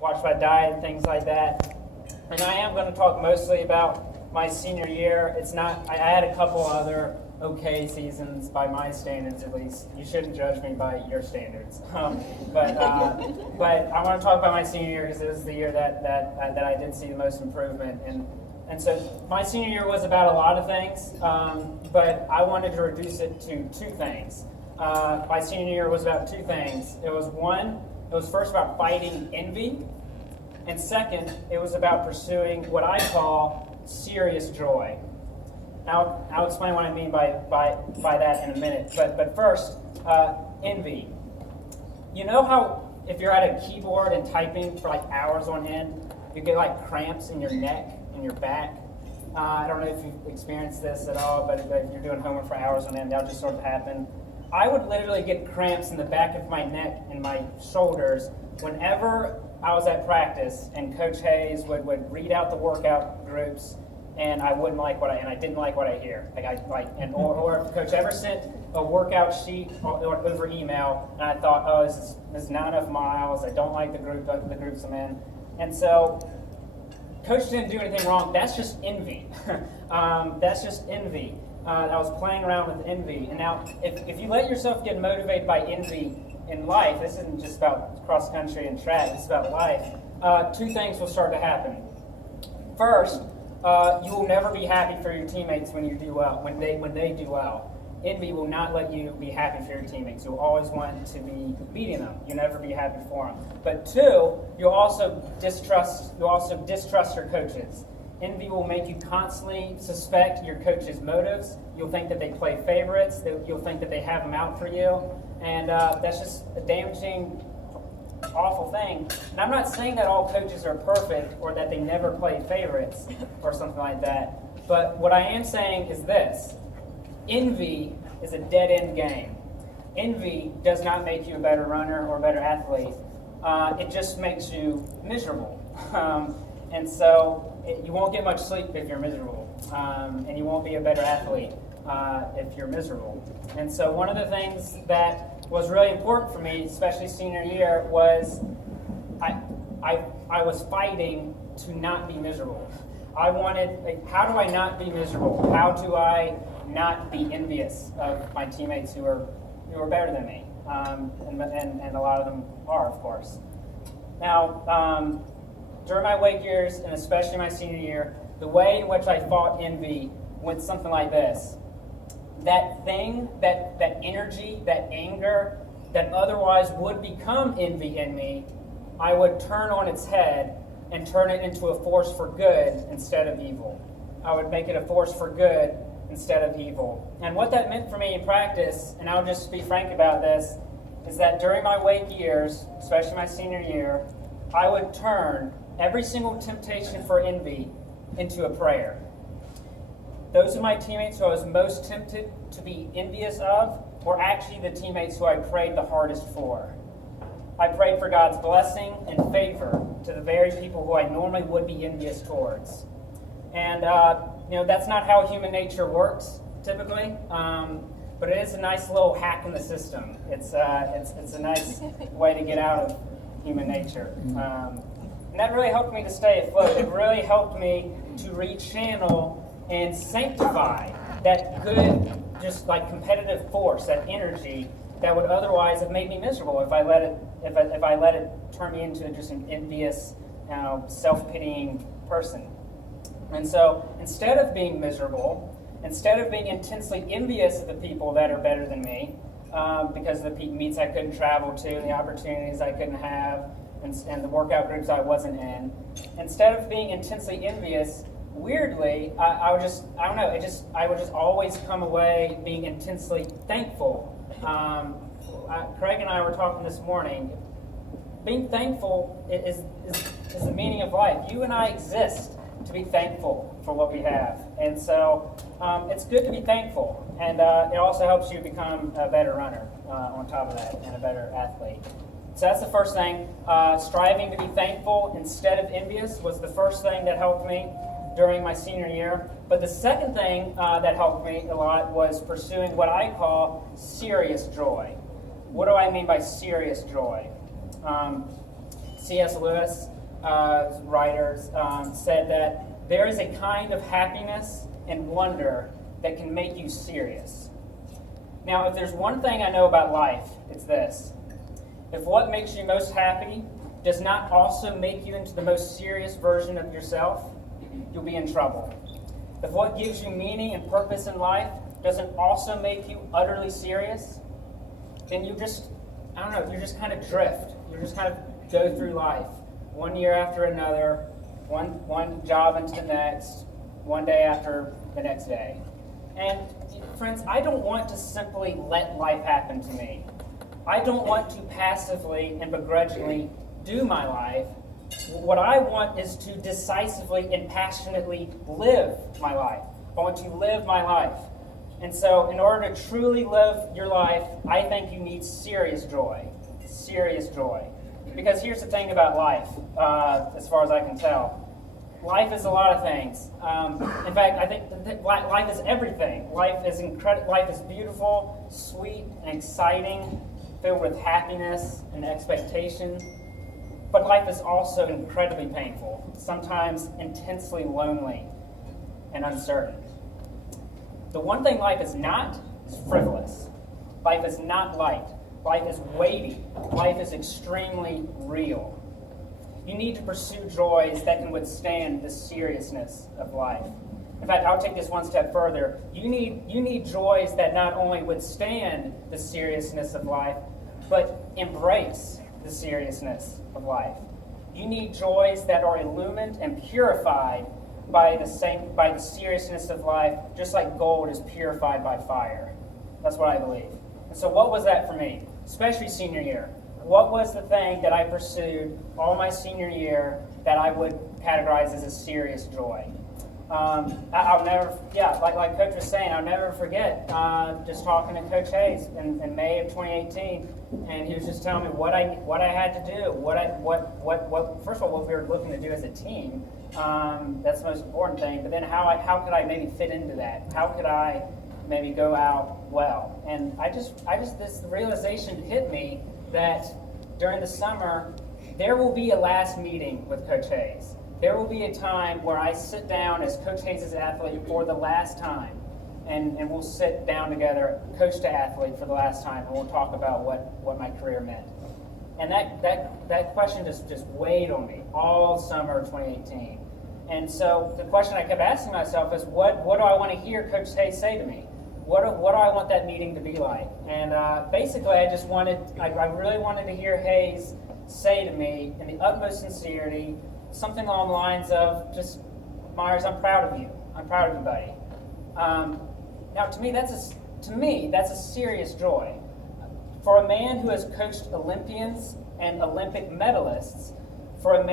watch my diet and things like that. And I am going to talk mostly about my senior year. It's not. I had a couple other okay seasons by my standards, at least. You shouldn't judge me by your standards. But I want to talk about my senior year because it was the year that I did see the most improvement. And so my senior year was about a lot of things, but I wanted to reduce it to two things. My senior year was about two things. It was first about fighting envy, and second, it was about pursuing what I call serious joy. Now, I'll explain what I mean by that in a minute. But first, envy. You know how if you're at a keyboard and typing for like hours on end, you get like cramps in your neck and your back? I don't know if you've experienced this at all, but if you're doing homework for hours on end, that'll just sort of happen. I would literally get cramps in the back of my neck and my shoulders whenever I was at practice and Coach Hayes would read out the workout groups, and I didn't like what I hear. Or if Coach ever sent a workout sheet over email, and I thought, oh, this is not enough miles. I don't like the groups I'm in, and so Coach didn't do anything wrong. That's just envy. That's just envy. I was playing around with envy. And now, if you let yourself get motivated by envy in life, this isn't just about cross country and track, it's about life, two things will start to happen. First, you will never be happy for your teammates when you do well, when they do well. Envy will not let you be happy for your teammates. You'll always want to be beating them. You'll never be happy for them. But two, you'll also distrust your coaches. Envy will make you constantly suspect your coach's motives. You'll think that they play favorites. You'll think that they have them out for you. And that's just a damaging, awful thing. And I'm not saying that all coaches are perfect or that they never play favorites or something like that. But what I am saying is this. Envy is a dead-end game. Envy does not make you a better runner or a better athlete. It just makes you miserable. And so you won't get much sleep if you're miserable. And you won't be a better athlete if you're miserable. And so one of the things that was really important for me, especially senior year, was I was fighting to not be miserable. I wanted, how do I not be miserable? How do I not be envious of my teammates who are better than me? And a lot of them are, of course. Now, during my WAKE years, and especially my senior year, the way in which I fought envy went something like this. That thing, that energy, that anger that otherwise would become envy in me, I would turn on its head and turn it into a force for good instead of evil. I would make it a force for good instead of evil. And what that meant for me in practice, and I'll just be frank about this, is that during my WAKE years, especially my senior year, I would turn every single temptation for envy into a prayer. Those of my teammates who I was most tempted to be envious of were actually the teammates who I prayed the hardest for. I prayed for God's blessing and favor to the very people who I normally would be envious towards. And, that's not how human nature works, typically, but it is a nice little hack in the system. It's a nice way to get out of human nature. And that really helped me to stay afloat. It really helped me to rechannel and sanctify that good, just like competitive force, that energy that would otherwise have made me miserable if I let it turn me into just an envious, self-pitying person. And so instead of being miserable, instead of being intensely envious of the people that are better than me, because of the meets I couldn't travel to, and the opportunities I couldn't have, and the workout groups I wasn't in, instead of being intensely envious, weirdly, I would just always come away being intensely thankful. Craig and I were talking this morning. Being thankful is the meaning of life. You and I exist to be thankful for what we have. And so it's good to be thankful. And it also helps you become a better runner on top of that, and a better athlete. So that's the first thing. Striving to be thankful instead of envious was the first thing that helped me during my senior year. But the second thing that helped me a lot was pursuing what I call serious joy. What do I mean by serious joy? C.S. Lewis, writers, said that there is a kind of happiness and wonder that can make you serious. Now, if there's one thing I know about life, it's this. If what makes you most happy does not also make you into the most serious version of yourself, you'll be in trouble. If what gives you meaning and purpose in life doesn't also make you utterly serious, then you just kind of drift. You just kind of go through life, one year after another, one job into the next, one day after the next day. And friends, I don't want to simply let life happen to me. I don't want to passively and begrudgingly do my life. What I want is to decisively and passionately live my life. I want to live my life. And so in order to truly live your life, I think you need serious joy. Serious joy. Because here's the thing about life, as far as I can tell. Life is a lot of things. In fact, I think that life is everything. Life is Life is beautiful, sweet, and exciting, filled with happiness and expectation. But life is also incredibly painful, sometimes intensely lonely and uncertain. The one thing life is not is frivolous. Life is not light. Life is weighty. Life is extremely real. You need to pursue joys that can withstand the seriousness of life. In fact, I'll take this one step further. You need joys that not only withstand the seriousness of life, but embrace the seriousness of life. You need joys that are illumined and purified by the seriousness of life, just like gold is purified by fire. That's what I believe. And so what was that for me, especially senior year? What was the thing that I pursued all my senior year that I would categorize as a serious joy? I'll never, like Coach was saying, I'll never forget just talking to Coach Hayes in May of 2018, and he was just telling me what I had to do, first of all, what we were looking to do as a team. That's the most important thing. But then how could I maybe fit into that? How could I maybe go out well? And I just this realization hit me that during the summer there will be a last meeting with Coach Hayes. There will be a time where I sit down as Coach Hayes' athlete for the last time, and we'll sit down together, coach to athlete, for the last time, and we'll talk about what my career meant. And that question just weighed on me all summer of 2018. And so the question I kept asking myself is, what do I want to hear Coach Hayes say to me? What do I want that meeting to be like? And basically, I really wanted to hear Hayes say to me, in the utmost sincerity, something along the lines of, just, Myers, I'm proud of you. I'm proud of you, buddy. Now, to me, that's a serious joy. For a man who has coached Olympians and Olympic medalists, for a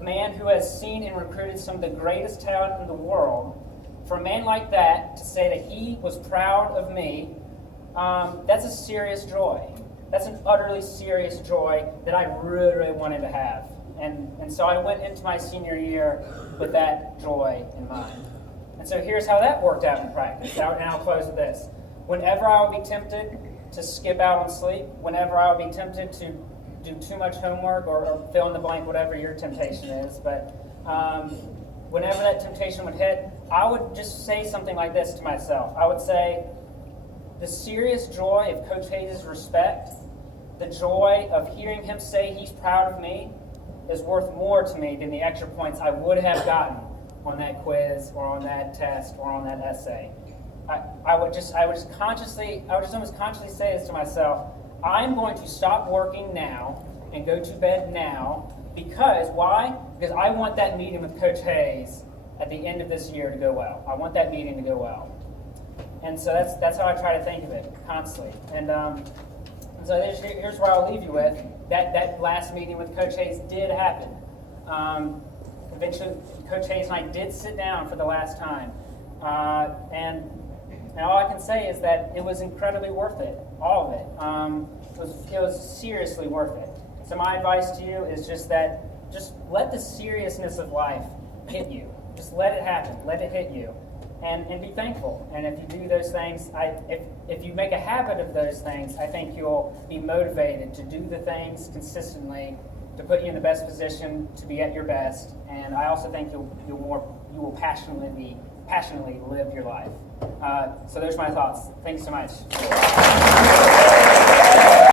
man who has seen and recruited some of the greatest talent in the world, for a man like that to say that he was proud of me, that's a serious joy. That's an utterly serious joy that I really, really wanted to have. And so I went into my senior year with that joy in mind. And so here's how that worked out in practice. And I'll close with this. Whenever I would be tempted to skip out on sleep, whenever I would be tempted to do too much homework or fill in the blank, whatever your temptation is, but whenever that temptation would hit, I would just say something like this to myself. I would say, the serious joy of Coach Hayes' respect, the joy of hearing him say he's proud of me, is worth more to me than the extra points I would have gotten on that quiz or on that test or on that essay. I would just almost consciously say this to myself: I'm going to stop working now and go to bed now. Because why? Because I want that meeting with Coach Hayes at the end of this year to go well. I want that meeting to go well. And so that's how I try to think of it constantly. And so here's where I'll leave you with. That last meeting with Coach Hayes did happen. Eventually, Coach Hayes and I did sit down for the last time. And all I can say is that it was incredibly worth it, all of it. It was seriously worth it. So my advice to you is just let the seriousness of life hit you. Just let it happen. Let it hit you. And be thankful. And if you do those things, if you make a habit of those things, I think you'll be motivated to do the things consistently to put you in the best position to be at your best. And I also think you will passionately live your life. So there's my thoughts. Thanks so much.